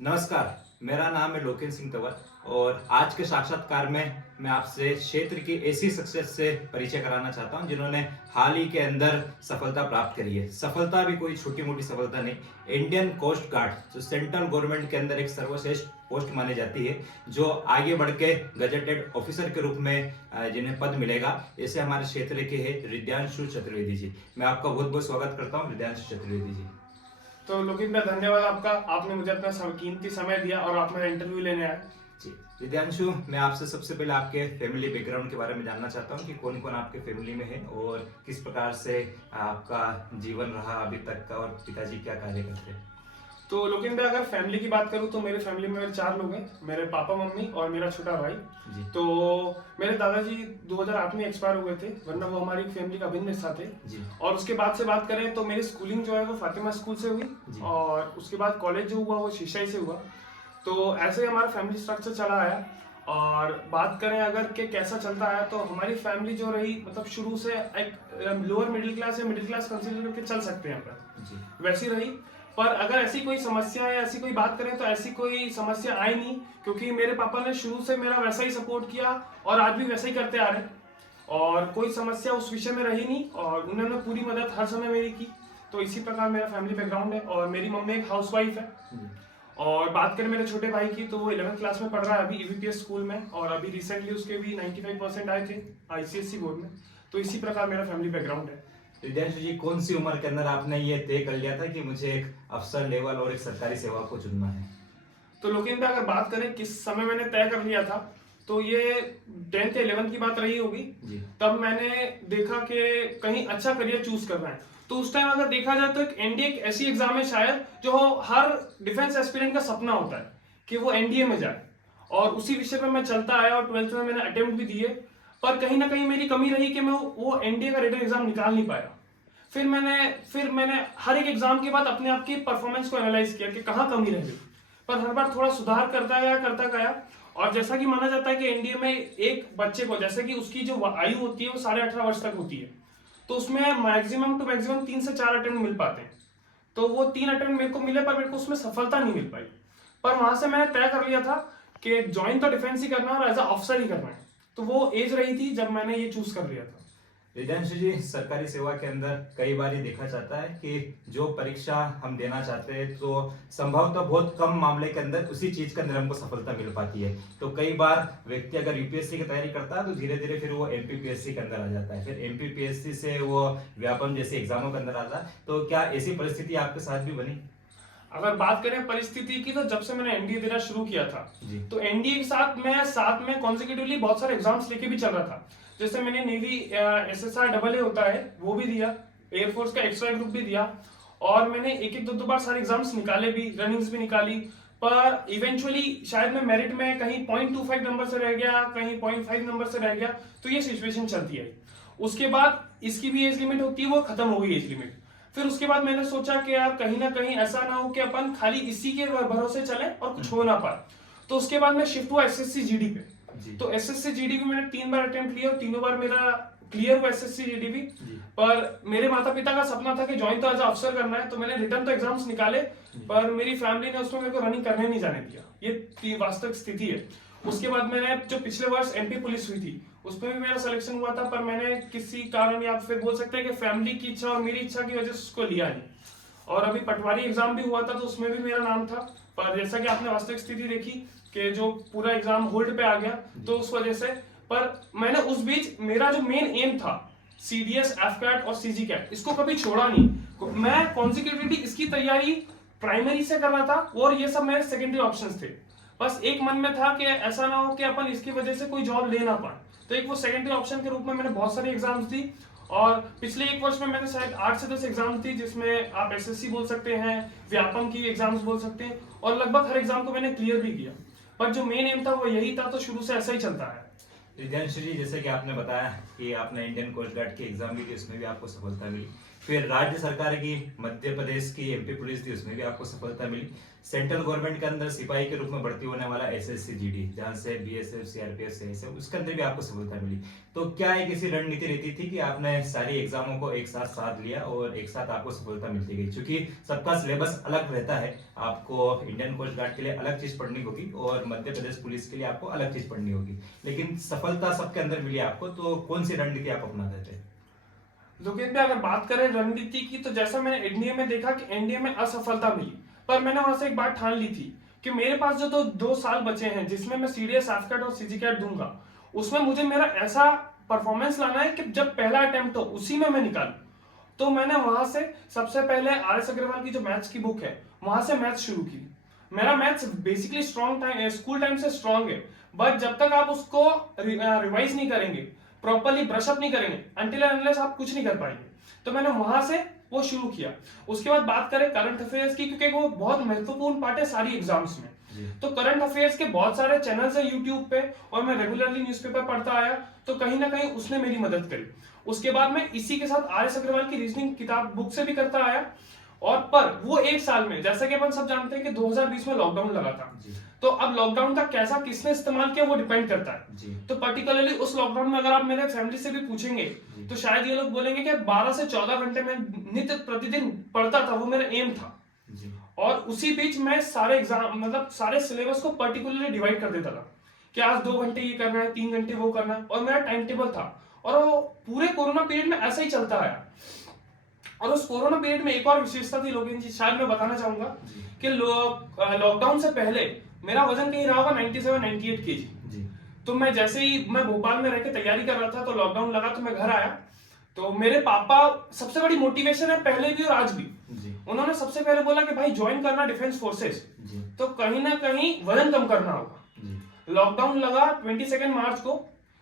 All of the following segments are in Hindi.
नमस्कार, मेरा नाम है लोकेन सिंह तंवर और आज के साक्षात्कार में मैं आपसे क्षेत्र की ऐसी सक्सेस से परिचय कराना चाहता हूं जिन्होंने हाल ही के अंदर सफलता प्राप्त करी है। सफलता भी कोई छोटी-मोटी सफलता नहीं। इंडियन कोस्ट गार्ड जो सेंट्रल गवर्नमेंट के अंदर एक सर्वश्रेष्ठ पोस्ट मानी जाती है, जो आगे बढ़ के गजेटेड ऑफिसर के रूप में जिन्हें पद मिलेगा, ऐसे हमारे क्षेत्र के हैं रिद्धांशु चतुर्वेदी जी। मैं आपका बहुत-बहुत स्वागत करता हूं रिद्धांशु चतुर्वेदी जी। तो लोकेश भाई धन्यवाद आपका। आपने मुझे अपना कीमती समय दिया और आप मेरा इंटरव्यू लेने आए। जी रिद्धांशु, मैं आपसे सबसे पहले आपके फैमिली बैकग्राउंड के बारे में जानना चाहता हूँ कि कौन कौन आपके फैमिली में है और किस प्रकार से आपका जीवन रहा अभी तक का और पिताजी क्या कार्य करते हैं। तो लोकेश भाई अगर फैमिली की बात करूँ तो मेरे फैमिली में 4 लोग हैं। मेरे पापा मम्मी और मेरा छोटा भाई जी। तो मेरे दादाजी 2008 में एक्सपायर हुए थे, वरना वो हमारी फैमिली का अभिन्न हिस्सा थे। जी। और उसके बाद से बात करें तो मेरी स्कूलिंग जो है वो फातिमा स्कूल से हुई और उसके बाद कॉलेज जो हुआ वो शीशाई से हुआ। तो ऐसे ही हमारा फैमिली स्ट्रक्चर चला आया। और बात करें अगर कि कैसा चलता है तो हमारी फैमिली जो रही मतलब शुरू से एक लोअर मिडिल क्लास या मिडिल क्लास कंसीडर करके चल सकते हैं अपन, वैसी रही। पर अगर ऐसी कोई समस्या या ऐसी कोई बात करें तो ऐसी कोई समस्या आई नहीं, क्योंकि मेरे पापा ने शुरू से मेरा वैसा ही सपोर्ट किया और आज भी वैसा ही करते आ रहे हैं और कोई समस्या उस विषय में रही नहीं और उन्होंने पूरी मदद हर समय मेरी की। तो इसी प्रकार मेरा फैमिली बैकग्राउंड है और मेरी मम्मी एक हाउसवाइफ है। और बात करें मेरे छोटे भाई की तो वो 11th क्लास में पढ़ रहा है अभी ईवीपीएस स्कूल में और अभी रिसेंटली उसके भी 95% आए थे आईसीएसई बोर्ड में। तो इसी प्रकार मेरा फैमिली बैकग्राउंड है। रिद्धांशु जी, कौन सी उम्र के अंदर आपने ये तय कर लिया था कि मुझे एक अफसर लेवल और एक सरकारी सेवा को चुनना है? तो लोकेन भाई अगर बात करें किस समय मैंने तय कर लिया था तो ये 10th 11th की बात रही होगी। तब मैंने देखा कि कहीं अच्छा करियर चूज करना है। तो उस टाइम अगर देखा जाए तो एक एनडीए एक ऐसी एग्जाम है शायद जो हर डिफेंस एस्पिरेंट का सपना होता है कि वो एनडीए में जाए और उसी विषय पर मैं चलता आया और 12th में मैंने अटेम्प्ट भी दिए। पर कहीं ना कहीं मेरी कमी रही कि मैं वो एनडीए का रिटन एग्जाम निकाल नहीं पाया। फिर मैंने हर एक एग्जाम के बाद अपने आप की परफॉर्मेंस को एनालाइज किया कि कहाँ कमी रह गई, पर हर बार थोड़ा सुधार करता गया। और जैसा कि माना जाता है कि एनडीए में एक बच्चे को जैसे कि उसकी जो आयु होती है वो 18.5 वर्ष तक होती है, तो उसमें मैक्सिमम टू मैक्सिमम 3 से 4 अटेम्प्ट मिल पाते हैं। तो वो 3 अटेम्प्ट मेरे को मिले पर मेरे को उसमें सफलता नहीं मिल पाई। पर वहां से मैंने तय कर लिया था कि ज्वाइन तो डिफेंस ही करना है और एज अ ऑफिसर ही करना है। तो वो एज रही थी जब मैंने ये चूज कर लिया था। रिद्धांशु जी, सरकारी सेवा के अंदर कई बार ये देखा जाता है कि जो परीक्षा हम देना चाहते हैं तो संभवतः बहुत कम मामले के अंदर उसी चीज के अंदर हमको सफलता मिल पाती है। तो कई बार व्यक्ति अगर यूपीएससी की तैयारी करता है तो धीरे धीरे फिर वो एमपीपीएससी के अंदर आ जाता है, फिर एमपीपीएससी से वो व्यापम जैसे एग्जामों के अंदर आता है। तो क्या ऐसी परिस्थिति आपके साथ भी बनी? अगर बात करें परिस्थिति की तो जब से मैंने एनडीए देना शुरू किया था तो एनडीए के साथ में कॉन्जिक्यूटिवली बहुत सारे एग्जाम्स लेके भी चल रहा था। जैसे मैंने नेवी एसएसआर डबल ए होता है वो भी दिया, एयरफोर्स का एक्स्ट्रा ग्रुप भी दिया और मैंने एक दो बार सारे एग्जाम्स निकाले भी, रनिंग्स भी निकाली। पर इवेंचुअली शायद मैं मेरिट में कहीं 0.25 नंबर से रह गया, कहीं 0.5 नंबर से रह गया। तो ये सिचुएशन चलती है। उसके बाद इसकी भी एज लिमिट होती है, वो खत्म हो गई एज लिमिट। फिर उसके बाद मैंने सोचा कि यार कहीं ना कहीं ऐसा ना हो कि अपन खाली इसी के भरोसे चले और कुछ हो ना पाए। तो उसके बाद मैं शिफ्ट हुआ एसएससी जीडी पे। तो एसएससी जीडी भी मैंने 3 बार अटेम्प्ट लिया और तीनों बार मेरा क्लियर हुआ एसएससी जीडी भी। पर मेरे माता पिता का सपना था कि ज्वाइन तो एज अफसर करना है, तो मैंने रिटर्न तो एग्जाम्स निकाले पर मेरी फैमिली ने उसमें मेरे को रनिंग करने नहीं जाने दिया। ये वास्तविक स्थिति है। उसके बाद मैंने जो पिछले वर्ष एमपी पुलिस हुई थी उसमें भी मेरा सिलेक्शन हुआ था, पर मैंने किसी कारण या फिर बोल सकते हैं कि फैमिली की इच्छा और मेरी इच्छा की वजह से उसको लिया नहीं। और अभी पटवारी एग्जाम भी हुआ था तो उसमें भी मेरा नाम था, पर जैसा कि आपने वास्तविक स्थिति देखी कि जो पूरा एग्जाम होल्ड पे आ गया तो उस वजह से। पर मैंने उस बीच मेरा जो मेन एम था सीडीएस, एफकैट और सीजी कैट, इसको कभी छोड़ा नहीं। मैं कॉन्जिक्यूटिवली इसकी तैयारी प्राइमरी से कर रहा था और ये सब मेरे सेकेंडरी ऑप्शंस थे। बस एक मन में था कि ऐसा ना हो कि अपन इसकी वजह से कोई जॉब ले ना पाए, तो एक वो सेकेंडरी ऑप्शन के रूप में मैंने बहुत सारी एग्जाम्स दी। और पिछले 1 वर्ष में मैंने शायद 8 से 10 एग्जाम दी, जिसमें आप एसएससी बोल सकते हैं, व्यापम की एग्जाम्स बोल सकते हैं, और लगभग हर एग्जाम को मैंने क्लियर भी किया। पर जो मेन एम था वो यही था, तो शुरू से ऐसा ही चलता है। रिद्धांशु जी, जैसे कि आपने बताया कि आपने इंडियन कोस्ट गार्ड की एग्जाम दी थी, उसमें भी आपको सफलता मिली। फिर राज्य सरकार की मध्य प्रदेश की एमपी पुलिस थी, उसमें भी आपको सफलता मिली। सेंट्रल गवर्नमेंट के अंदर सिपाही के रूप में भर्ती होने वाला एसएससी जीडी, जहाँ से बीएसएफ सीआरपीएफ से उसके अंदर भी आपको सफलता मिली। तो क्या एक ऐसी रणनीति रहती थी कि आपने सारी एग्जामों को एक साथ साध लिया और एक साथ आपको सफलता मिलती गई? क्योंकि सबका सिलेबस अलग रहता है, आपको इंडियन कोस्ट गार्ड के लिए अलग चीज पढ़नी होगी और मध्य प्रदेश पुलिस के लिए आपको अलग चीज पढ़नी होगी, लेकिन सफलता सबके अंदर मिली आपको। तो कौन सी रणनीति आप अपनाते थे? लोकेश भाई, अगर बात करें रणनीति की, तो जैसा मैंने एनडीए में देखा कि एनडीए में असफलता मिली, पर मैंने वहां से एक बात ठान ली थी कि मेरे पास जो 2 साल बचे हैं जिसमें मैं सीडीएस, एफकेट और सीजीकेट दूंगा, उसमें मुझे मेरा ऐसा परफॉर्मेंस लाना है कि जब पहला अटेम्प्ट हो उसी में मैं निकालूं। तो मैंने वहां से सबसे पहले आर.एस. अग्रवाल की जो मैथ्स की बुक है वहां से मैथ्स शुरू की। मेरा मैथ्स बेसिकली स्कूल टाइम से स्ट्रांग है, बट जब तक आप उसको रिवाइज नहीं करेंगे, प्रॉपर्ली ब्रशअप नहीं करेंगे, अनटिल अनलेस आप कुछ नहीं कर पाएंगे। तो मैंने वहां से वो शुरू किया। उसके बाद बात करें करंट अफेयर्स की, क्योंकि वो बहुत महत्वपूर्ण पार्ट है सारी एग्जाम्स में। तो करंट अफेयर्स के बहुत सारे चैनल्स हैं यूट्यूब पे, और मैं रेगुलरली न्यूज़पेपर पढ़ता आया, तो कहीं ना कहीं उसने मेरी मदद करी। उसके बाद मैं इसी के साथ आर.एस. अग्रवाल की रीजनिंग किताब बुक से भी करता आया। और पर वो एक साल में, जैसा कि अपन सब जानते हैं कि 2020 में लॉकडाउन लगा था, तो अब लॉकडाउन का कैसा किसने इस्तेमाल किया वो डिपेंड करता है। तो पर्टिकुलरली उस लॉकडाउन में अगर आप मेरे फैमिली से भी पूछेंगे तो शायद ये लोग बोलेंगे कि 12 से 14 घंटे में नित्य प्रतिदिन पढ़ता था, वो मेरा एम था। और उसी बीच मैं सारे एग्जाम, मतलब सारे सिलेबस को पर्टिकुलरली डिवाइड कर देता था कि आज 2 घंटे ये करना है, 3 घंटे वो करना है, और मेरा टाइम टेबल था। और वो पूरे कोरोना पीरियड में ऐसा ही चलता आया। और उस कोरोना पीरियड में एक और विशेषता थी लोगेन जी, शायद मैं बताना चाहूंगा कि लॉकडाउन से पहले मेरा वजन कहीं रहा होगा 97-98 kg। तो मैं जैसे ही मैं भोपाल में रह के तैयारी कर रहा था, तो लॉकडाउन लगा, तो मैं घर आया, तो मेरे पापा सबसे बड़ी मोटिवेशन है पहले भी और आज भी, उन्होंने सबसे पहले बोला कि भाई ज्वाइन करना डिफेंस फोर्सेस, तो कहीं ना कहीं वजन कम करना होगा। लॉकडाउन लगा 22 मार्च को,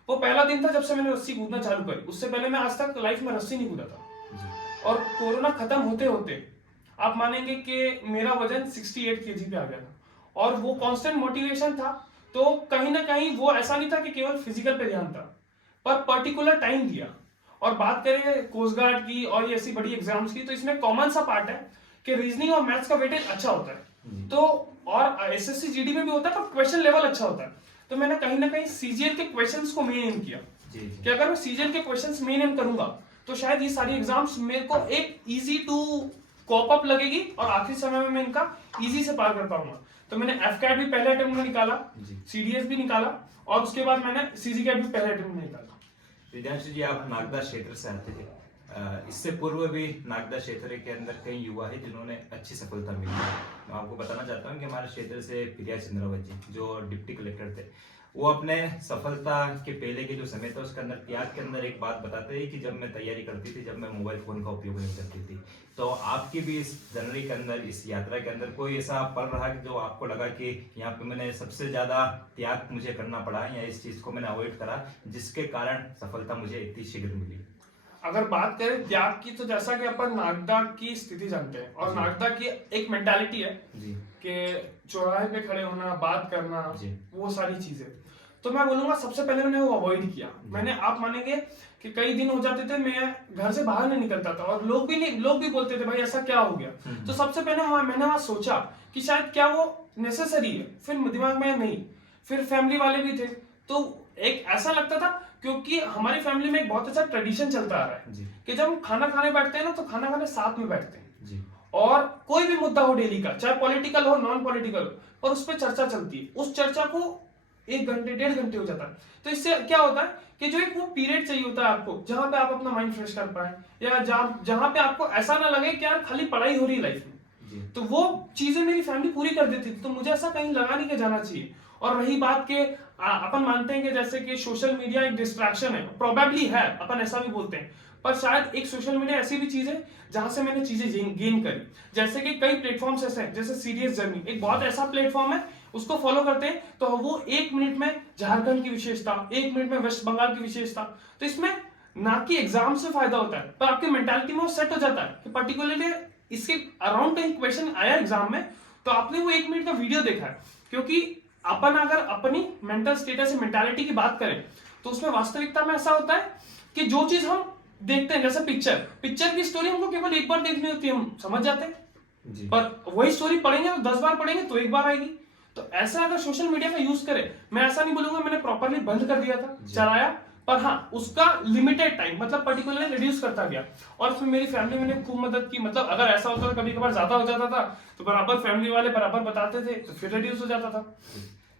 वो पहला दिन था जब से मैंने रस्सी कूदना चालू करी। उससे पहले मैं आज तक लाइफ में रस्सी नहीं कूदा था। और कोरोना खत्म होते होते आप मानेंगे कि मेरा वजन 68 kg पे आ गया था, और वो कांस्टेंट मोटिवेशन था। तो कहीं ना कहीं वो ऐसा नहीं था कि केवल फिजिकल पे ध्यान था, पर पर्टिकुलर टाइम दिया। और बात करें कोस्ट गार्ड की और ये ऐसी बड़ी एग्जाम्स की, तो इसमें कॉमन सा पार्ट है कि रीजनिंग और मैथ्स का वेटेज अच्छा होता है, तो और एसएससी जीडी में भी होता है, पर क्वेश्चन लेवल अच्छा होता है। तो मैंने कहीं ना कहीं सीजीएल के क्वेश्चंस को मेन एम किया कि अगर मैं सीजीएल के क्वेश्चंस मेन एम करूंगा तो शायद ये सारी एग्जाम्स मेरे को एक इजी टू कॉप अप लगेगी, और आखिरी समय में मैं इनका इजी से पार कर पाऊंगा। तो मैंने एफकैट भी पहले अटेम्प्ट में निकाला, सीडीएस भी निकाला, और उसके बाद मैंने सीजीकैट भी पहले अटेम्प्ट में निकाला। विद्यांशु जी, आप नागदा क्षेत्र से आते थे, इससे पूर्व भी नागदा क्षेत्र के अंदर कई युवा है जिन्होंने अच्छी सफलता मिली है। मैं आपको बताना चाहता हूँ कि हमारे क्षेत्र से प्रिया चंद्रावत जी, जो डिप्टी कलेक्टर थे, वो अपने सफलता के पहले के जो समय था उसके अंदर त्याग के अंदर एक बात बताते हैं कि जब मैं तैयारी करती थी, जब मैं मोबाइल फोन का उपयोग नहीं करती थी। तो आपकी भी इस जर्नी के अंदर, इस यात्रा के अंदर कोई ऐसा पल रहा कि जो आपको लगा कि यहाँ पे मैंने सबसे ज्यादा त्याग मुझे करना पड़ा, या इस चीज को मैंने अवॉइड करा, जिसके कारण सफलता मुझे इतनी शीघ्र मिली? अगर बात करें त्याग की, तो जैसा कि अपन नागदा की स्थिति जानते हैं, और नागदा की एक मेंटालिटी है कि चौराहे पे खड़े होना, बात करना, वो सारी चीजें, तो मैं बोलूंगा सबसे पहले मैंने वो अवॉइड किया। मैंने, आप मानेंगे कि कई दिन हो जाते थे मैं घर से बाहर नहीं निकलता था, और लोग भी बोलते थे भाई ऐसा क्या हो गया। तो सबसे पहले मैंने वहां सोचा कि शायद क्या वो नेसेसरी है, फिर दिमाग में नहीं, फिर फैमिली वाले भी थे, तो एक ऐसा लगता था, क्योंकि हमारी फैमिली में एक बहुत अच्छा ट्रेडिशन चलता आ रहा है कि जब हम खाना खाने बैठते हैं ना, तो खाना खाने साथ में बैठते हैं, और कोई भी मुद्दा हो डेली का, चाहे पॉलिटिकल हो, नॉन पॉलिटिकल हो, पर उस पर चर्चा चलती है। उस चर्चा को 1 घंटे 1.5 घंटे हो जाता है। तो इससे क्या होता है कि जो एक वो पीरियड चाहिए होता है आपको, जहां पे आप अपना माइंड फ्रेश कर पाए, या जहां पे आपको ऐसा ना लगे कि यार खाली पढ़ाई हो रही है लाइफ में, तो वो चीजें मेरी फैमिली पूरी कर देती थी। तो मुझे ऐसा कहीं लगा नहीं कि जाना चाहिए। और रही बात के अपन मानते हैं कि जैसे कि सोशल मीडिया एक डिस्ट्रैक्शन है, प्रोबेबली है, अपन ऐसा भी बोलते हैं, पर शायद एक सोशल मीडिया ऐसी भी चीज है जहां से मैंने चीजें गेन करी। जैसे कि कई प्लेटफॉर्म्स ऐसे हैं, जैसे सीरियस जर्नी एक बहुत ऐसा प्लेटफॉर्म है, उसको फॉलो करते हैं तो वो 1 मिनट में झारखंड की विशेषता, 1 मिनट में वेस्ट बंगाल की विशेषता, तो इसमें ना कि एग्जाम से फायदा होता है, पर आपकी मेंटालिटी में वो सेट हो जाता है कि पर्टिकुलरली इसके अराउंड कहीं क्वेश्चन आया एग्जाम में, तो आपने वो 1 मिनट का वीडियो देखा है। क्योंकि अपन अगर अपनी मेंटल स्टेटस या मेंटालिटी की बात करें, तो उसमें वास्तविकता में ऐसा होता है कि जो चीज हम देखते हैं, जैसे पिक्चर की स्टोरी हमको केवल एक बार देखनी होती है, हम समझ जाते हैं जी। पर वही स्टोरी पढ़ेंगे तो 10 बार पढ़ेंगे तो एक बार आएगी। तो ऐसा अगर सोशल मीडिया का यूज करें, मैं ऐसा नहीं बोलूंगा मैंने प्रॉपरली बंद कर दिया था, चलाया, पर हाँ उसका लिमिटेड टाइम मतलब पर्टिकुलरली रिड्यूस करता गया। और उसमें मेरी फैमिली मैंने खूब मदद की, मतलब अगर ऐसा होता था कभी कभार ज्यादा हो जाता था तो बराबर फैमिली वाले बराबर बताते थे तो फिर रिड्यूस हो जाता था।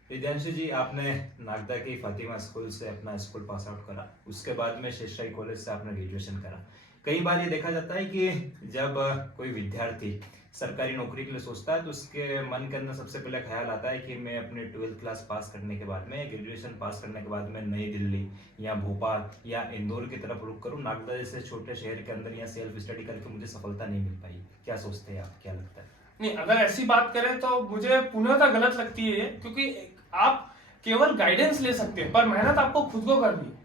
रिद्धांशु जी, आपने नागदा की फातिमा स्कूल से अपना स्कूल पास आउट करा, उसके बाद में शेषशाही कॉलेज से आपने ग्रेजुएशन करा। कई बार ये देखा जाता है कि जब कोई विद्यार्थी सरकारी नौकरी के लिए सोचता है तो उसके मन के अंदर सबसे पहले ख्याल आता है कि मैं अपने 12th क्लास पास करने के बाद में, ग्रेजुएशन पास करने के बाद में नई दिल्ली या भोपाल या इंदौर की तरफ रुख करूँ। नागदा जैसे छोटे शहर के अंदर या सेल्फ स्टडी करके मुझे सफलता नहीं मिल पाई। क्या सोचते हैं आप, क्या लगता है? नहीं, अगर ऐसी बात करें तो मुझे पूर्णतः गलत लगती है ये, क्योंकि आप केवल गाइडेंस ले सकते हैं पर मेहनत आपको खुद को करनी है।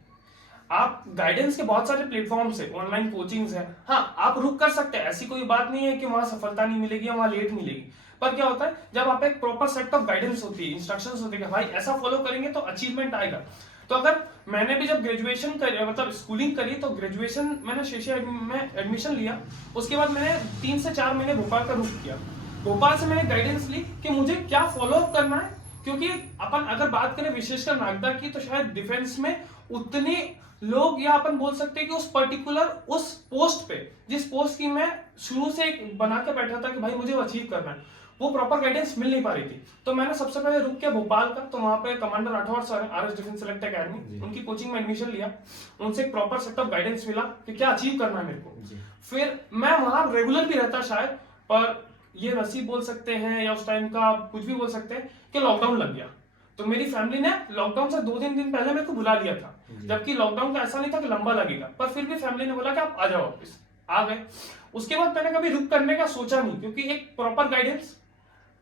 आप गाइडेंस के बहुत सारे प्लेटफॉर्म्स है, ऑनलाइन कोचिंग्स है, हाँ आप रुक कर सकते हैं, ऐसी कोई बात नहीं है कि वहां सफलता नहीं मिलेगी या वहां लेट मिलेगी। पर क्या होता है जब आप एक प्रॉपर सेट ऑफ गाइडेंस होती है, इंस्ट्रक्शंस होती है, भाई ऐसा फॉलो करेंगे तो अचीवमेंट आएगा। तो अगर मैंने भी जब ग्रेजुएशन करी, मतलब स्कूलिंग करी, तो ग्रेजुएशन मैंने शेषशाही में एडमिशन लिया, उसके बाद मैंने 3 से 4 महीने भोपाल का रुख किया। भोपाल से मैंने गाइडेंस ली कि मुझे क्या फॉलो अप करना है, क्योंकि अपन अगर बात करें विशेषकर नागदा की तो शायद डिफेंस में उतने लोग, या अपन बोल सकते हैं कि उस पर्टिकुलर उस पोस्ट पे, जिस पोस्ट की मैं शुरू से एक बना के बैठा था कि भाई मुझे वो अचीव करना है, वो प्रॉपर गाइडेंस मिल नहीं पा रही थी। तो मैंने सबसे पहले रुक किया भोपाल का, तो वहां पे कमांडर राठौर सर है, आरएस डिफेंस सेलेक्ट अकेडमी, उनकी कोचिंग में एडमिशन लिया, उनसे एक प्रॉपर सेट ऑफ गाइडेंस मिला कि क्या अचीव करना है मेरे को। फिर मैं वहां रेगुलर भी रहता शायद, पर ये नसीब बोल सकते हैं या उस टाइम का कुछ भी बोल सकते हैं कि लॉकडाउन लग गया। तो मेरी फैमिली ने लॉकडाउन से 2-3 दिन पहले मेरे को बुला लिया था, जबकि लॉकडाउन का ऐसा नहीं था कि लंबा लगेगा, पर फिर भी फैमिली ने बोला कि आप आ जाओ वापस। आ गए। उसके बाद मैंने कभी रुक करने का सोचा नहीं, क्योंकि एक प्रॉपर गाइडेंस,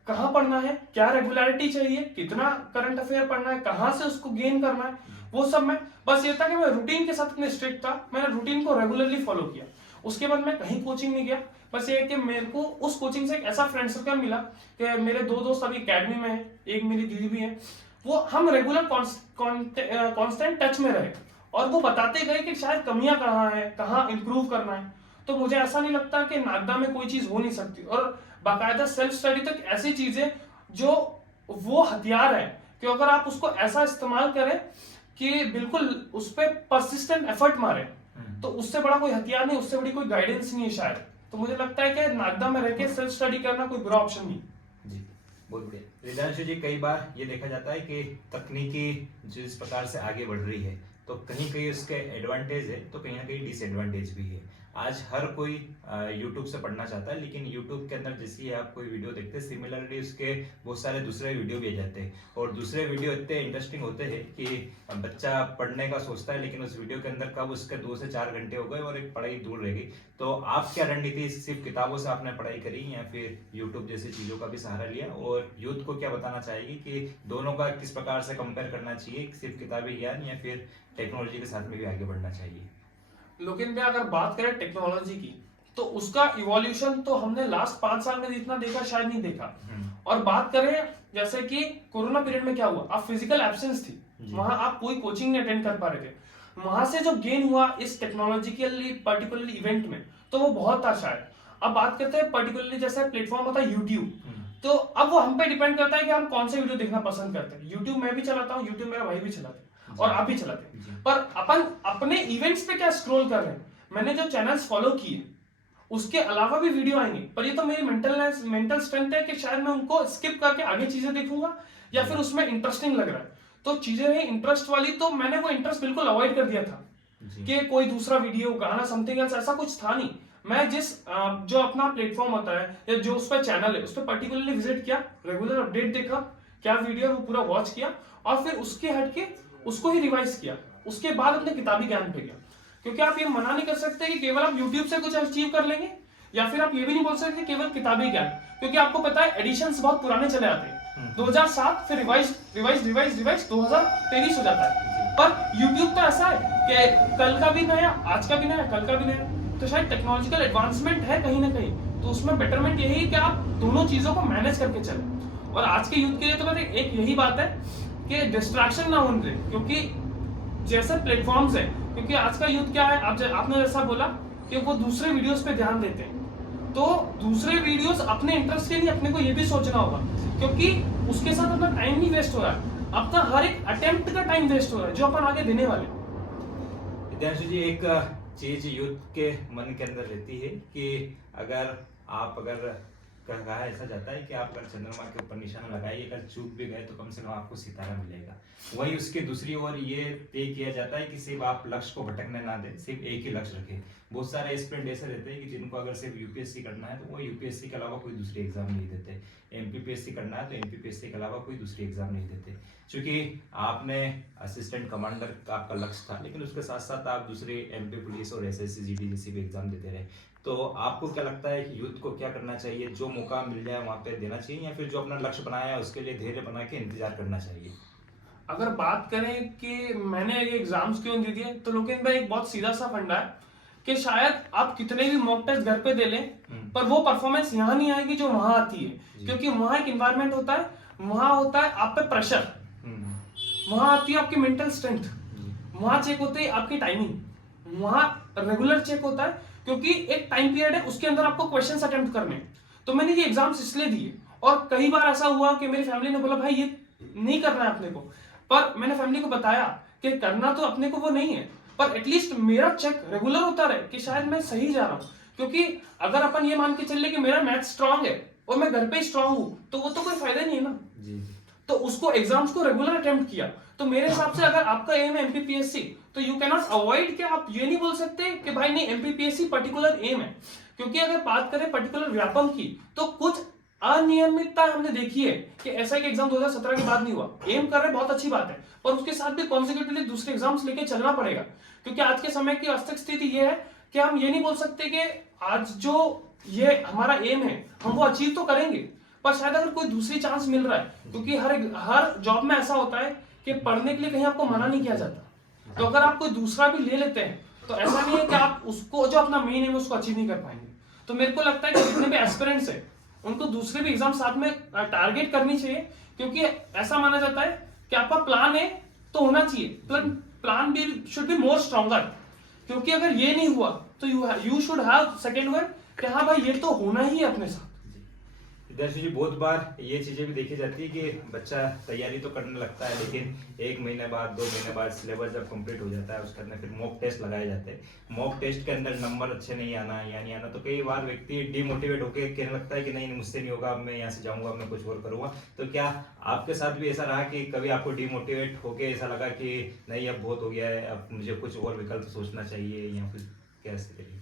कहाँ पढ़ना है, क्या रेगुलरिटी चाहिए, कितना करंट अफेयर पढ़ना है, कहाँ से उसको गेन करना है, वो सब मैं, बस ये था कि मैं रूटीन के साथ इतने स्ट्रिक्ट था, मैंने रूटीन को रेगुलरली फॉलो किया। उसके बाद मैं कहीं कोचिंग नहीं गया, बस ये है कि मेरे को उस कोचिंग से एक ऐसा फ्रेंड सर्कल मिला कि मेरे 2 दोस्त अभी अकेडमी में है, एक मेरी दीदी भी है, वो हम रेगुलर कांस्टेंट टच में रहे और वो बताते गए कि शायद कमियां कहाँ है, कहाँ इंप्रूव करना है। तो मुझे ऐसा नहीं लगता कि नागदा में कोई चीज हो नहीं सकती, और बाकायदा सेल्फ स्टडी तक ऐसी चीज है जो वो हथियार है कि अगर आप उसको ऐसा इस्तेमाल करें कि बिल्कुल उस पर परसिस्टेंट एफर्ट मारे, तो उससे बड़ा कोई हथियार नहीं, उससे बड़ी कोई गाइडेंस नहीं है शायद। तो मुझे लगता है कि नागदा में रहकर सेल्फ स्टडी करना कोई बुरा ऑप्शन नहीं। जी, बहुत बढ़िया। रिद्धांशु जी, कई बार ये देखा जाता है कि तकनीकी जिस प्रकार से आगे बढ़ रही है तो कहीं कहीं उसके एडवांटेज है तो कहीं ना कहीं डिसएडवांटेज भी है। आज हर कोई YouTube से पढ़ना चाहता है, लेकिन YouTube के अंदर जैसे ही आप कोई वीडियो देखते हैं, सिमिलरली उसके बहुत सारे दूसरे वीडियो भी आ जाते हैं, और दूसरे वीडियो इतने इंटरेस्टिंग होते हैं कि बच्चा पढ़ने का सोचता है, लेकिन उस वीडियो के अंदर कब उसके 2 से 4 घंटे हो गए और एक पढ़ाई दूर रह गई। तो आप क्या रणनीति, सिर्फ किताबों से आपने पढ़ाई करी या फिर YouTube जैसी चीज़ों का भी सहारा लिया, और यूथ को क्या बताना चाहेगी कि दोनों का किस प्रकार से कंपेयर करना चाहिए, सिर्फ किताबी ज्ञान या फिर टेक्नोलॉजी के साथ में भी आगे बढ़ना चाहिए? लेकिन मैं अगर बात करें टेक्नोलॉजी की, तो उसका इवोल्यूशन तो हमने लास्ट 5 साल में जितना देखा शायद नहीं देखा। और बात करें जैसे कि कोरोना पीरियड में क्या हुआ, आप फिजिकल एब्सेंस थी, वहां आप कोई कोचिंग नहीं अटेंड कर पा रहे थे, वहां से जो गेन हुआ इस टेक्नोलॉजिकली पर्टिकुलरली इवेंट में, तो वो बहुत था शायद। अब बात करते हैं पर्टिकुलरली जैसे प्लेटफॉर्म होता है यूट्यूब, तो अब वो हम पे डिपेंड करता है कि हम कौन से वीडियो देखना पसंद करते हैं। यूट्यूब मैं भी चलाता हूँ, यूट्यूब मेरा भाई भी चलाता है और आप भी चलाते हैं, पर अपन अपने इवेंट्स पे क्या स्क्रॉल कर रहे हैं। मैंने जो चैनल्स फॉलो किए उसके अलावा भी वीडियो आएंगे, पर ये तो मेरी मेंटल स्ट्रेंथ है कि शायद मैं उनको स्किप करके आगे चीजें देखूंगा या फिर उसमें इंटरेस्टिंग लग रहा है। तो चीजें हैं इंटरेस्ट वाली, तो मैंने वो इंटरेस्ट बिल्कुल अवॉइड कर दिया था कि कोई दूसरा वीडियो, गाना, समथिंग एल्स, ऐसा कुछ था नहीं। मैं जिस जो अपना प्लेटफॉर्म होता है या जो उस पर चैनल है उस पर पर्टिकुलरली विजिट किया, रेगुलर अपडेट देखा, क्या वीडियो वो पूरा वॉच किया, और फिर उसके हटके उसको ही रिवाइज किया, उसके बाद अपने किताबी ज्ञान पे गया। क्योंकि आप ये मना नहीं कर सकते कि केवल आप YouTube से कुछ अचीव कर लेंगे, या फिर आप ये भी नहीं बोल सकते केवल किताबी ज्ञान, क्योंकि आपको पता है एडिशंस बहुत पुराने चले आते हैं। 2007 फिर रिवाइज 2023 हो जाता है। पर YouTube तो ऐसा है कि कल का भी नया, आज का भी नया, कल का भी नया। तो शायद टेक्नोलॉजिकल एडवांसमेंट है कहीं ना कहीं, तो उसमें बेटरमेंट यही है कि आप दोनों चीजों को मैनेज करके चलें। और आज के यूथ के लिए तो बस एक यही बात है कि डिस्ट्रैक्शन ना होने दें, क्योंकि जैसे प्लेटफॉर्म्स है क्योंकि आज का यूथ क्या है, आपने जैसा बोला कि वो दूसरे वीडियोस पे ध्यान देते हैं, तो दूसरे वीडियोस अपने इंटरेस्ट के लिए अपने को ये भी सोचना होगा, क्योंकि उसके साथ अपना टाइम नहीं वेस्ट हो रहा है, अपना हर एक अटेम्प्ट का टाइम वेस्ट हो रहा है जो अपन आगे देने वाले। हितांशु जी, एक चीज यूथ के मन के अंदर रहती है कि अगर कहा ऐसा जाता है कि आप अगर चंद्रमा के ऊपर निशाना लगाइए, अगर चूक भी गए तो कम से कम आपको सितारा मिलेगा। वहीं उसके दूसरी ओर ये तय किया जाता है कि सिर्फ आप लक्ष्य को भटकने ना दें, सिर्फ एक ही लक्ष्य रखें। बहुत सारे एस्पिरेंट ऐसे रहते हैं कि जिनको अगर सिर्फ यूपीएससी करना है तो वो यूपीएससी के अलावा कोई दूसरी एग्जाम नहीं देते, एमपीपीएससी करना है तो एमपीपीएससी के अलावा कोई दूसरी एग्जाम नहीं देते। क्योंकि आपने असिस्टेंट कमांडर का आपका लक्ष्य था, लेकिन उसके साथ साथ आप दूसरे एमपी पुलिस और एसएससी जीडी जैसी भी एग्जाम देते रहे। तो आपको क्या लगता है कि यूथ को क्या करना चाहिए? जो मौका मिल जाए वहां पे देना चाहिए, या फिर जो अपना लक्ष्य बनाया है उसके लिए धैर्य बना के इंतजार करना चाहिए? अगर बात करें कि मैंने ये एग्जाम्स क्यों दे दिए, तो लोकेश भाई एक बहुत सीधा सा फंडा है कि शायद आप कितने भी मॉक टेस्ट घर पे दे लें, पर वो परफॉर्मेंस यहाँ नहीं आएगी जो वहां आती है, क्योंकि वहां एक इन्वायरमेंट होता है, वहां होता है आप पे प्रेशर, वहां आती है आपकी मेंटल स्ट्रेंथ, वहां चेक होती है आपकी टाइमिंग, वहां रेगुलर चेक होता है, क्योंकि एक टाइम पीरियड है उसके अंदर आपको क्वेश्चंस अटेम्प्ट करने हैं। तो मैंने ये एग्जाम्स इसलिए दिए, और कई बार ऐसा हुआ कि मेरी फैमिली ने बोला भाई ये नहीं करना है अपने को, पर मैंने फैमिली को बताया कि करना तो अपने को वो नहीं है, पर एटलीस्ट मेरा चेक रेगुलर होता रहे कि शायद मैं सही जा रहा हूं। क्योंकि अगर अपन ये मान के चले कि मेरा मैथ स्ट्रांग है और मैं घर पे ही स्ट्रांग हूं, तो वो तो कोई फायदा नहीं है ना जी। तो उसको एग्जाम्स को रेगुलर अटेम्प्ट किया। तो मेरे हिसाब से अगर आपका एम है एमपीपीएससी, तो यू कैन नॉट अवॉइड कि आप ये नहीं बोल सकते कि भाई नहीं एमपीपीएससी पर्टिकुलर एम है, क्योंकि अगर बात करें पर्टिकुलर व्यापम की, तो कुछ अनियमितता हमने देखी है कि ऐसा एक एग्जाम 2017 के बाद नहीं हुआ। एम कर रहे बहुत अच्छी बात है, पर उसके साथ भी कॉन्सिक्यूटिवली दूसरे एग्जाम्स लेके चलना पड़ेगा, क्योंकि आज के समय की वास्तविक स्थिति ये है कि हम ये नहीं बोल सकते कि आज जो ये हमारा एम है हम वो अचीव तो करेंगे, पर शायद अगर कोई दूसरी चांस मिल रहा है, क्योंकि हर जॉब में ऐसा होता है कि पढ़ने के लिए कहीं आपको मना नहीं किया जाता। तो अगर आप कोई दूसरा भी ले लेते हैं तो ऐसा नहीं है कि आप उसको जो अपना मेन एम है उसको अचीव नहीं कर पाएंगे। तो मेरे को लगता है कि जितने भी एस्पिरेंट्स है उनको दूसरे भी एग्जाम साथ में टारगेट करनी चाहिए, क्योंकि ऐसा माना जाता है कि आपका प्लान है तो होना चाहिए, प्लान भी शुड बी मोर स्ट्रॉन्गर, क्योंकि अगर ये नहीं हुआ तो you should have second one कि हाँ भाई ये तो होना ही है अपने साथ। दर्शक जी, बहुत बार ये चीजें भी देखी जाती है कि बच्चा तैयारी तो करने लगता है, लेकिन 1 महीने बाद 2 महीने बाद सिलेबस जब कंप्लीट हो जाता है उसके अंदर फिर मॉक टेस्ट लगाए जाते हैं। मॉक टेस्ट के अंदर नंबर अच्छे नहीं आना या नहीं आना, तो कई बार व्यक्ति डिमोटिवेट होकर कहने लगता है कि नहीं मुझसे नहीं होगा, अब मैं यहाँ से जाऊंगा, मैं कुछ और करूंगा। तो क्या आपके साथ भी ऐसा रहा कि कभी आपको डिमोटिवेट होकर ऐसा लगा कि नहीं अब बहुत हो गया है, अब मुझे कुछ और विकल्प सोचना चाहिए, या फिर कैसे करिए?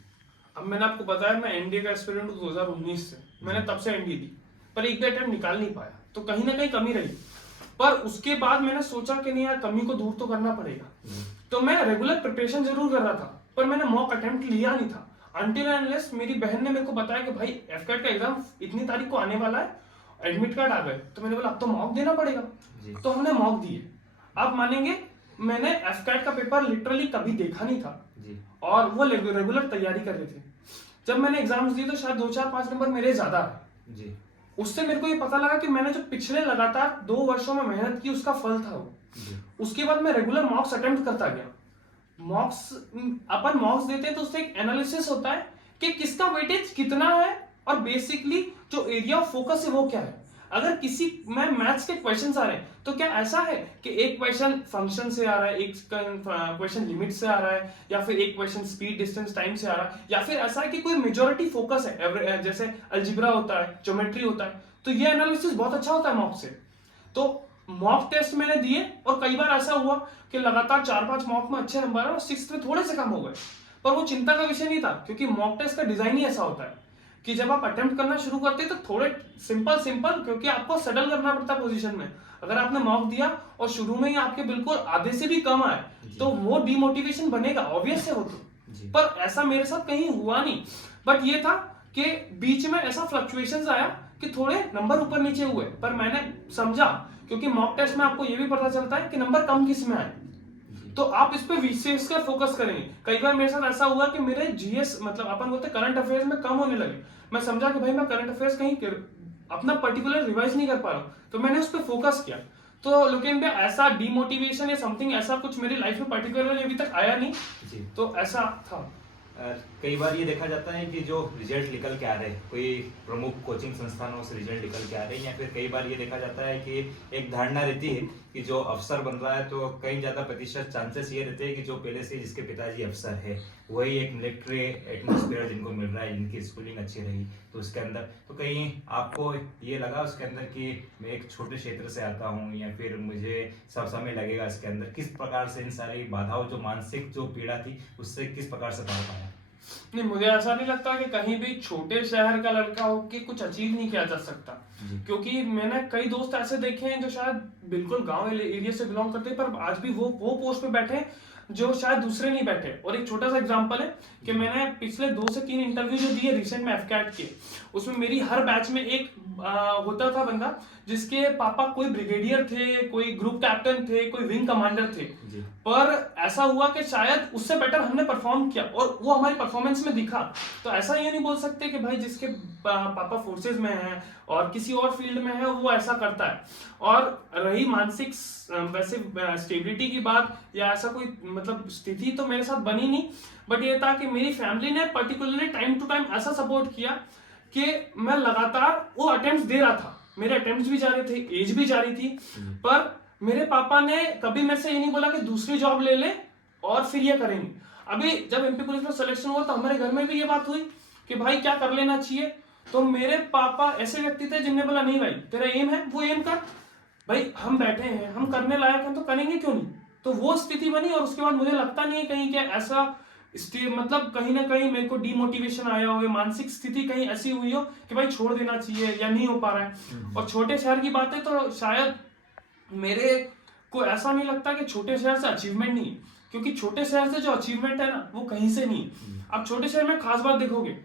अब मैंने आपको बताया मैं एनडीए का एस्पिरेंट हूँ 2019 से, मैंने तब से एनडीए दी, पर एक भी अटेम्प्ट निकाल नहीं पाया, तो कहीं ना कहीं कमी रही। पर उसके बाद मैंने सोचा कि नहीं यार कमी को दूर तो करना पड़ेगा, तो मैं रेगुलर प्रिपरेशन जरूर कर रहा था, पर मैंने मॉक अटेम्प्ट लिया नहीं था अनटिल अनलेस मेरी बहन ने मेरे को बताया कि भाई एफकेट का एग्जाम इतनी तारीख को आने वाला है, एडमिट कार्ड आ गए। तो मैंने बोला अब तो मॉक देना पड़ेगा, तो हमने मॉक दिए। आप मानेंगे मैंने एफकेट का पेपर लिटरली कभी देखा नहीं था और वो रेगुलर तैयारी कर रहे थे। जब मैंने एग्जाम्स दिए तो शायद 2-4-5 नंबर मेरे ज्यादा है जी। उससे मेरे को ये पता लगा कि मैंने जो पिछले लगातार 2 वर्षों में मेहनत की उसका फल था वो। उसके बाद मैं रेगुलर मॉक्स अटेम्प्ट करता गया। अपन मॉक्स देते हैं तो उससे एक एनालिसिस होता है कि किसका वेटेज कितना है और बेसिकली जो एरिया ऑफ फोकस है वो क्या है। अगर किसी में मैथ्स के क्वेश्चंस आ रहे हैं तो क्या ऐसा है कि एक क्वेश्चन फंक्शन से आ रहा है, एक क्वेश्चन लिमिट से आ रहा है, या फिर एक क्वेश्चन स्पीड डिस्टेंस टाइम से आ रहा है, या फिर ऐसा है कि कोई मेजॉरिटी फोकस है, जैसे अलजेब्रा होता है, ज्योमेट्री होता है। तो ये एनालिसिस बहुत अच्छा होता है मॉक से। तो मॉक टेस्ट मैंने दिए और कई बार ऐसा हुआ कि लगातार 4-5 मॉक में अच्छे नंबर और 6th में थोड़े से कम हो गए, पर वो चिंता का विषय नहीं था, क्योंकि मॉक टेस्ट का डिजाइन ही ऐसा होता है कि जब आप अटेम्प्ट करना शुरू करते हैं तो थोड़े सिंपल, क्योंकि आपको सेटल करना पड़ता है पोजीशन में। अगर आपने मॉक दिया और शुरू में ही आपके बिल्कुल आधे से भी कम आए तो वो डिमोटिवेशन बनेगा, ऑब्वियस है वो तो। पर ऐसा मेरे साथ कहीं हुआ नहीं, बट ये था कि बीच में ऐसा फ्लक्चुएशंस आया कि थोड़े नंबर ऊपर नीचे हुए, पर मैंने समझा, क्योंकि मॉक टेस्ट में आपको ये भी पता चलता है कि नंबर कम किस में आए, तो आप इस पे विशेष कर फोकस करेंगे। कई बार मेरे साथ ऐसा हुआ कि मेरे जीएस मतलब अपन बोलते करंट अफेयर्स में कम होने लगे। मैं समझा कि भाई मैं करंट अफेयर्स कहीं अपना पर्टिकुलर रिवाइज नहीं कर पा रहा हूं, तो मैंने उस पर फोकस किया। तो लेकिन भी ऐसा डिमोटिवेशन या समथिंग ऐसा कुछ मेरी लाइफ में पर्टिकुलरली अभी तक आया नहीं जी। तो ऐसा था। कई बार ये देखा जाता है कि जो रिजल्ट निकल के आ रहे हैं, कोई प्रमुख कोचिंग संस्थानों से रिजल्ट निकल के आ रहे हैं, या फिर कई बार ये देखा जाता है कि एक धारणा रहती है कि जो अफसर बन रहा है तो कई ज़्यादा प्रतिशत चांसेस ये रहते हैं कि जो पहले से जिसके पिताजी अफसर है वही एक मिलिट्री एटमोसफेयर जिनको मिल रहा है, जिनकी स्कूलिंग अच्छी रही, तो उसके अंदर तो कहीं आपको ये लगा उसके अंदर कि मैं एक छोटे क्षेत्र से आता हूँ या फिर मुझे सब समय लगेगा इसके अंदर, किस प्रकार से इन सारी बाधाओं जो मानसिक जो पीड़ा थी उससे किस प्रकार से पार पाया? नहीं, मुझे ऐसा नहीं लगता कि कहीं भी छोटे शहर का लड़का हो के कुछ अचीव नहीं किया जा सकता, क्योंकि मैंने कई दोस्त ऐसे देखे हैं जो शायद बिल्कुल गांव एरिया से बिलोंग करते हैं पर आज भी वो पोस्ट पे बैठे हैं जो शायद दूसरे नहीं बैठे। और एक छोटा सा एग्जांपल है कि मैंने पिछले 2 से 3 इंटरव्यू जो दिए रिसेंट में एफकैट के, उसमें मेरी हर बैच में एक होता था बंदा जिसके पापा कोई ब्रिगेडियर थे, कोई ग्रुप कैप्टन थे, कोई विंग कमांडर थे, पर ऐसा हुआ कि शायद उससे बेटर हमने परफॉर्म किया और वो हमारी परफॉर्मेंस में दिखा। तो ऐसा ये नहीं बोल सकते कि भाई जिसके पापा फोर्सेज में हैं और किसी और फील्ड में है वो ऐसा करता है। और रही मानसिक वैसे स्टेबिलिटी की बात या ऐसा कोई मतलब स्थिति तो मेरे साथ बनी नहीं, बट ये था कि मेरी फैमिली ने पर्टिकुलरली टाइम टू टाइम ऐसा सपोर्ट किया कि मैं लगातार वो अटेम्प्ट्स दे रहा था, मेरे अटेम्प्ट्स भी जारी थे, एज भी जारी थी, पर मेरे पापा ने कभी मेरे से ये नहीं बोला कि दूसरी जॉब ले ले और फिर ये करेंगे। अभी जब एमपी पुलिस में सिलेक्शन हुआ तो हमारे घर में भी ये बात हुई कि भाई क्या कर लेना चाहिए, तो मेरे पापा ऐसे व्यक्ति थे जिनने बोला नहीं भाई तेरा एम है वो एम कर, भाई हम बैठे हैं, हम करने लायक हैं तो करेंगे क्यों नहीं। तो वो स्थिति बनी और उसके बाद मुझे लगता नहीं है कहीं क्या ऐसा मतलब कहीं ना कहीं मेरे को डिमोटिवेशन आया हो, मानसिक स्थिति कहीं ऐसी हुई हो कि भाई छोड़ देना चाहिए या नहीं हो पा रहा है। और छोटे शहर की बात है तो शायद मेरे को ऐसा नहीं लगता कि छोटे शहर से अचीवमेंट नहीं है, क्योंकि छोटे शहर से जो अचीवमेंट है ना वो कहीं से नहीं है। अब छोटे शहर में खास बात देखोगे,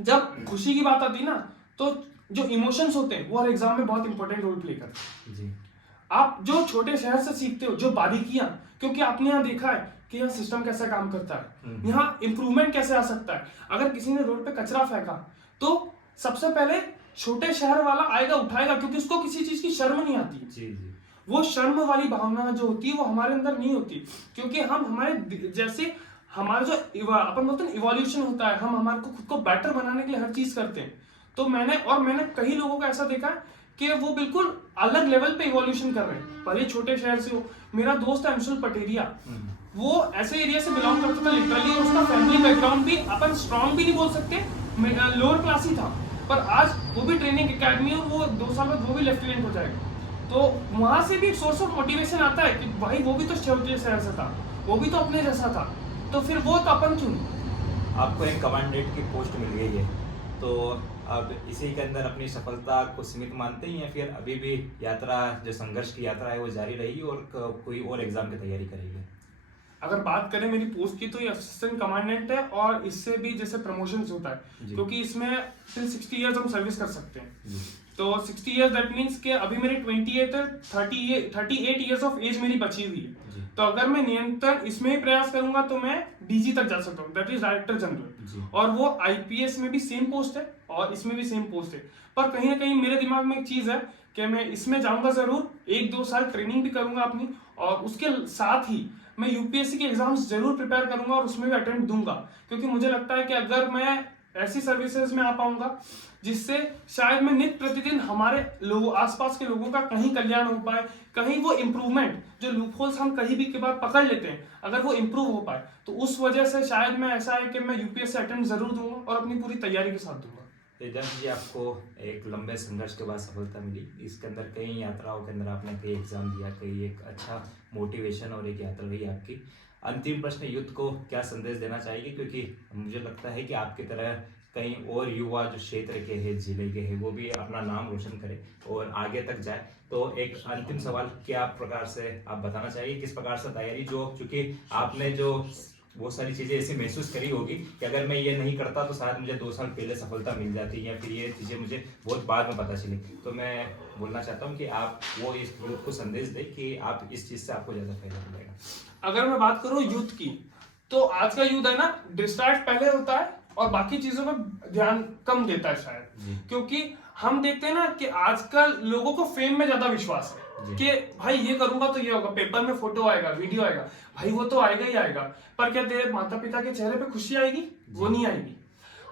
जब खुशी की बात आती है ना तो जो इमोशंस होते हैं वो हर एग्जाम में बहुत इंपॉर्टेंट रोल प्ले करते हैं। आप जो छोटे शहर से सीखते हो जो बारीकियां, क्योंकि आपने यहाँ देखा है कि यहाँ सिस्टम कैसा काम करता है, यहाँ इंप्रूवमेंट कैसे आ सकता है। अगर किसी ने रोड पे कचरा फेंका तो सबसे पहले छोटे शहर वाला आएगा उठाएगा, क्योंकि उसको किसी चीज की शर्म नहीं आती। वो शर्म वाली भावना जो होती है वो हमारे अंदर नहीं होती, क्योंकि हम हमारे जैसे हमारा जो अपन बोलते हैं इवोल्यूशन होता है, हम हमारे को खुद को बेटर बनाने के लिए हर चीज करते हैं। तो मैंने कई लोगों को ऐसा देखा कि वो बिल्कुल अलग लेवल पे इवोल्यूशन कर रहे हैं, भले छोटे शहर से हो। मेरा दोस्त है अंशुल पटेरिया, वो ऐसे एरिया से बिलोंग करता था लिटरली, और उसका फैमिली बैकग्राउंड भी अपन स्ट्रॉन्ग भी नहीं बोल सकते, लोअर क्लास ही था, पर आज वो भी ट्रेनिंग एकेडमी है, वो 2 साल बाद वो भी लेफ्टिनेंट हो जाएगा। तो वहां से भी एक सोर्स ऑफ मोटिवेशन आता है कि भाई वो भी तो छोटे शहर से था, वो भी तो अपने जैसा था, तो फिर वो तो अपन क्यों नहीं। आपको एक कमांडेंट की पोस्ट मिल गई है, तो अब इसी के अंदर अपनी सफलता को सीमित मानते हैं या फिर अभी भी यात्रा जो संघर्ष की यात्रा है वो जारी रहेगी और कोई और एग्जाम की तैयारी करेगी? अगर बात करें मेरी पोस्ट की तो ये असिस्टेंट कमांडेंट है, और इससे भी जैसे प्रमोशंस होता है, क्योंकि इसमें टिल 60 इयर्स हम सर्विस कर सकते हैं। तो 60 इयर्स दैट मींस कि अभी मेरी 38 इयर्स ऑफ एज मेरी बची हुई है। तो अगर मैं निरंतर इसमें ही प्रयास करूंगा तो मैं डीजी तक जा सकता हूँ, दैट इज डायरेक्टर जनरल, और वो आईपीएस में भी सेम पोस्ट है और इसमें भी सेम पोस्ट है। पर कहीं ना कहीं मेरे दिमाग में एक चीज है कि मैं इसमें जाऊंगा जरूर, 1-2 साल ट्रेनिंग भी करूंगा अपनी, और उसके साथ ही मैं यूपीएससी के एग्जाम्स जरूर प्रिपेयर करूंगा और उसमें भी अटेम्प्ट दूंगा, क्योंकि मुझे लगता है कि अगर मैं ऐसी सर्विसेज में आ पाऊंगा जिससे शायद मैं नित्य प्रतिदिन हमारे लोगों आसपास के लोगों का कहीं कल्याण हो पाए, कहीं वो इम्प्रूवमेंट जो लूपहोल्स हम कहीं भी के बाद पकड़ लेते हैं अगर वो इम्प्रूव हो पाए, तो उस वजह से शायद मैं ऐसा है कि मैं यूपीएससी अटेम्प्ट जरूर दूंगा और अपनी पूरी तैयारी के साथ दूंगा। रिजल्ट जी, आपको एक लंबे संघर्ष के बाद सफलता मिली, इसके अंदर कई यात्राओं के अंदर आपने कई एग्जाम दिया, कई एक अच्छा मोटिवेशन और एक यात्रा रही आपकी। अंतिम प्रश्न, युद्ध को क्या संदेश देना चाहिए, क्योंकि मुझे लगता है कि आपकी तरह कई और युवा जो क्षेत्र के हैं, जिले के हैं, वो भी अपना नाम रोशन करे और आगे तक जाए। तो एक अंतिम सवाल, क्या प्रकार से आप बताना चाहिए, किस प्रकार से तैयारी, जो चूंकि आपने जो बहुत सारी चीज़ें ऐसी महसूस करी होगी कि अगर मैं ये नहीं करता तो शायद मुझे 2 साल पहले सफलता मिल जाती, या फिर ये चीज़ें मुझे बहुत बाद में पता चली, तो मैं बोलना चाहता हूँ कि आप वो इस यूथ को संदेश दें कि आप इस चीज़ से आपको ज़्यादा फायदा मिलेगा। अगर मैं बात करूँ यूथ की, तो आज का यूथ है ना डिस्ट्रैक्ट पहले होता है और बाकी चीजों में ध्यान कम देता है शायद, क्योंकि हम देखते हैं ना कि आजकल लोगों को फेम में ज्यादा विश्वास है कि भाई ये करूंगा तो ये होगा, पेपर में फोटो आएगा, वीडियो आएगा, भाई वो तो आएगा ही आएगा, पर क्या तेरे माता पिता के चेहरे पे खुशी आएगी? वो नहीं आएगी।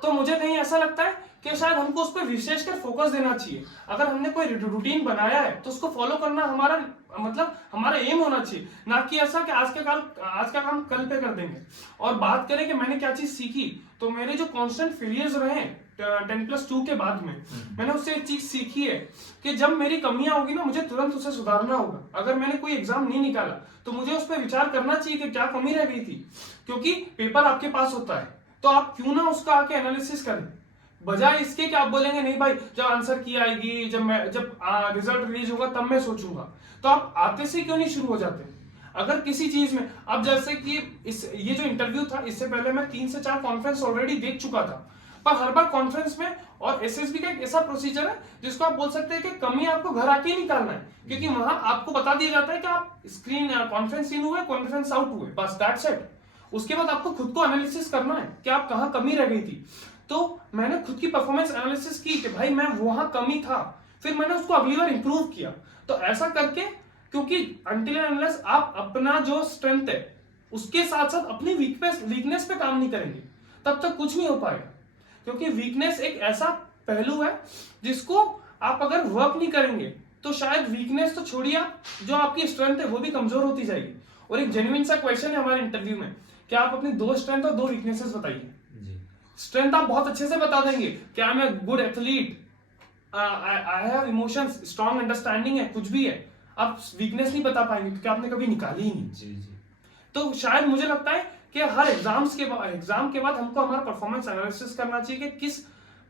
तो मुझे कहीं ऐसा लगता है कि शायद हमको उस पर विशेषकर फोकस देना चाहिए। अगर हमने कोई रूटीन बनाया है तो उसको फॉलो करना हमारा मतलब हमारा एम होना चाहिए, ना कि ऐसा कि आज का काम कल पे कर देंगे। और बात करें कि मैंने क्या चीज सीखी, तो मेरे जो कांस्टेंट फेलियर्स रहे 10+2 के बाद में, मैंने उससे एक चीज सीखी है कि जब मेरी कमियां होगी ना, मुझे तुरंत उसे सुधारना होगा। अगर मैंने कोई एग्जाम नहीं निकाला तो मुझे उस पर विचार करना चाहिए कि क्या कमी रह गई थी, क्योंकि पेपर आपके पास होता है तो आप क्यों ना उसका आके एनालिसिस करें, बजाय इसके कि आप बोलेंगे नहीं भाई जब आंसर की आएगी, जब रिजल्ट रिलीज होगा तब मैं सोचूंगा। तो आप आते से क्यों नहीं शुरू हो जाते? अगर किसी चीज में, अब जैसे कि ये जो इंटरव्यू था, इससे पहले मैं 3 से 4 कॉन्फ्रेंस ऑलरेडी देख चुका था, पर हर बार कॉन्फ्रेंस में, और एसएसबी का एक ऐसा प्रोसीजर है जिसको आप बोल सकते हैं कि कमी आपको घर आके ही निकालना है, क्योंकि वहां आपको बता दिया जाता है कि आप स्क्रीन कॉन्फ्रेंस इन हुए, कॉन्फ्रेंस आउट हुए, बस दैट्स इट। उसके बाद आपको खुद को एनालिसिस करना है कि आप कहाँ कमी रह गई थी। तो मैंने खुद की परफॉर्मेंस एनालिसिस की कि भाई मैं वहां कमी था, फिर मैंने उसको अगली बार इंप्रूव किया। तो ऐसा करके, क्योंकि अनटिल एंड अनलेस आप अपना जो स्ट्रेंथ है उसके साथ साथ अपनी वीकनेस पे काम नहीं करेंगे तब तक कुछ नहीं हो पाएगा। क्योंकि वीकनेस एक ऐसा पहलू है जिसको आप अगर वर्क नहीं करेंगे तो शायद वीकनेस तो छोड़िए, आप जो आपकी स्ट्रेंथ है वो भी कमजोर होती जाएगी। और एक जेन्युइन सा क्वेश्चन है हमारे इंटरव्यू में कि आप अपनी 2 स्ट्रेंथ और 2 वीकनेसेस बताइए। स्ट्रेंथ आप बहुत अच्छे से बता देंगे कि I am a good athlete, I have emotions, strong understanding है, कुछ भी है। आप वीकनेस नहीं बता पाएंगे क्योंकि आपने कभी निकाली ही नहीं। जी जी। तो शायद मुझे लगता है कि हर एग्जाम के बाद हमको हमारा परफॉर्मेंस एनालिसिस करना चाहिए कि किस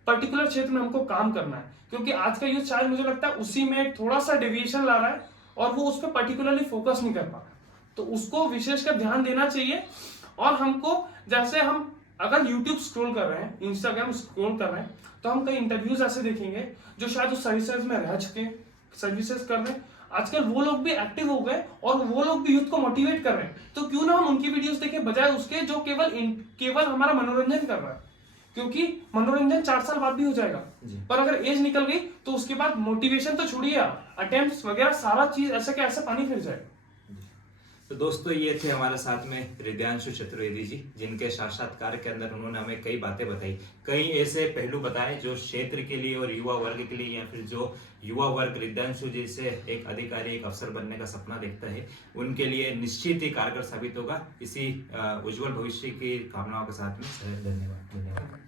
पर्टिकुलर क्षेत्र में हमको काम करना है, क्योंकि आज का यूथ शायद मुझे लगता है उसी में थोड़ा सा डेविएशन ला रहा है और वो उस पर पर्टिकुलरली फोकस नहीं कर पा रहा। तो उसको विशेषकर ध्यान देना चाहिए। और हमको, जैसे हम अगर YouTube स्क्रॉल कर रहे हैं, Instagram स्क्रॉल कर रहे हैं, तो हम कई इंटरव्यूज ऐसे देखेंगे जो शायद उस सर्विसेज में रह चुके हैं, सर्विसेज कर रहे हैं। आजकल वो लोग भी एक्टिव हो गए और वो लोग भी यूथ को मोटिवेट कर रहे हैं, तो क्यों ना हम उनकी वीडियोस देखें बजाय उसके जो केवल हमारा मनोरंजन कर रहा है, क्योंकि मनोरंजन 4 साल बाद भी हो जाएगा। पर अगर एज निकल गई तो उसके बाद मोटिवेशन तो छोड़िए, अटेम्प्ट्स वगैरह सारा चीज ऐसे के ऐसे पानी फिर जाएगा। तो दोस्तों, ये थे हमारे साथ में हृदयांशु चतुर्वेदी जी, जिनके साक्षात्कार के अंदर उन्होंने हमें कई बातें बताई, कई ऐसे पहलू बताए जो क्षेत्र के लिए और युवा वर्ग के लिए, या फिर जो युवा वर्ग हृदयांशु जी से एक अधिकारी, एक अफसर बनने का सपना देखता है, उनके लिए निश्चित ही कारगर साबित होगा। इसी उज्जवल भविष्य की कामनाओं के साथ में धन्यवाद।